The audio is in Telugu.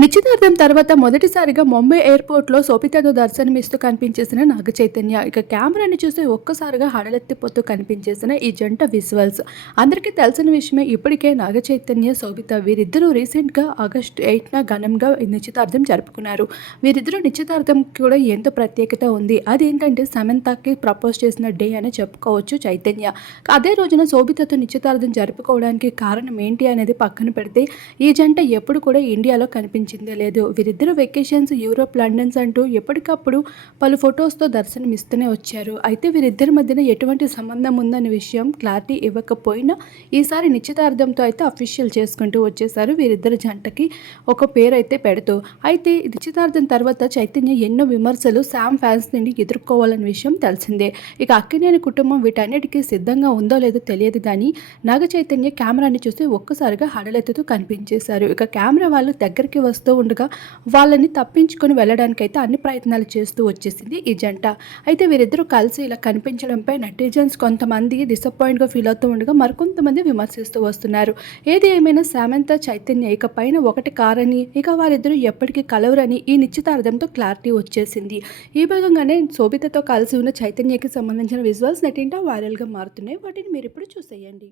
నిశ్చితార్థం తర్వాత మొదటిసారిగా ముంబై ఎయిర్పోర్ట్లో సోపితతో దర్శనమిస్తూ కనిపించేసిన నాగ చైతన్య ఇక కెమెరాని చూసి ఒక్కసారిగా హడలెత్తిపోతూ కనిపించేసిన ఈ జంట విజువల్స్. అందరికీ తెలిసిన విషయమే ఇప్పటికే నాగ చైతన్య సోబిత వీరిద్దరూ రీసెంట్గా ఆగస్టు ఎయిట్న ఘనంగా నిశ్చితార్థం జరుపుకున్నారు. వీరిద్దరూ నిశ్చితార్థం కూడా ఎంతో ప్రత్యేకత ఉంది. అదేంటంటే సమంతకి ప్రపోజ్ చేసిన డే అని చెప్పుకోవచ్చు చైతన్య. అదే రోజున సోబితతో నిశ్చితార్థం జరుపుకోవడానికి కారణం ఏంటి అనేది పక్కన పెడితే ఈ జంట ఎప్పుడు కూడా ఇండియాలో కనిపించిందే లేదు. వీరిద్దరు వెకేషన్స్ యూరోప్ లండన్స్ అంటూ ఎప్పటికప్పుడు పలు ఫొటోస్తో దర్శనమిస్తూనే వచ్చారు. అయితే వీరిద్దరి మధ్యన ఎటువంటి సంబంధం ఉందనే విషయం క్లారిటీ ఇవ్వకపోయినా ఈసారి నిశ్చితార్థంతో అయితే అఫీషియల్ చేసుకుంటూ వచ్చేసారు వీరిద్దరి జంటకి ఒక పేరు అయితే పెడుతూ. అయితే నిశ్చితార్థం తర్వాత చైతన్య ఎన్నో విమర్శలు శామ్ ఫ్యాన్స్ నుండి ఎదుర్కోవాలనే విషయం తెలిసిందే. ఇక అక్కినేని కుటుంబం వీటన్నిటికీ సిద్ధంగా ఉందో లేదో తెలియదు కానీ నాగ చైతన్య కెమెరాని చూసి ఒక్కసారిగా హడలెత్తుతూ కనిపించేశారు. ఇక కెమెరా వాళ్ళు దగ్గరికి వస్తూ ఉండగా వాళ్ళని తప్పించుకొని వెళ్ళడానికైతే అన్ని ప్రయత్నాలు చేస్తూ వచ్చేసింది ఈ జంట. అయితే వీరిద్దరూ కలిసి ఇలా కనిపించడంపై నెటిజన్స్ కొంతమంది డిసప్పాయింట్గా ఫీల్ అవుతూ ఉండగా మరికొంతమంది విమర్శిస్తూ వస్తున్నారు. ఏది ఏమైనా సామంత చైతన్య ఇక పైన ఒకటి కారని ఇక వారిద్దరూ ఎప్పటికీ కలవరని ఈ నిశ్చితార్థంతో క్లారిటీ వచ్చేసింది. ఈ భాగంగానే శోభితతో కలిసి ఉన్న చైతన్యకి సంబంధించిన విజువల్స్ నెట్టింటా వైరల్గా మారుతున్నాయి. వాటిని మీరు ఇప్పుడు చూసేయండి.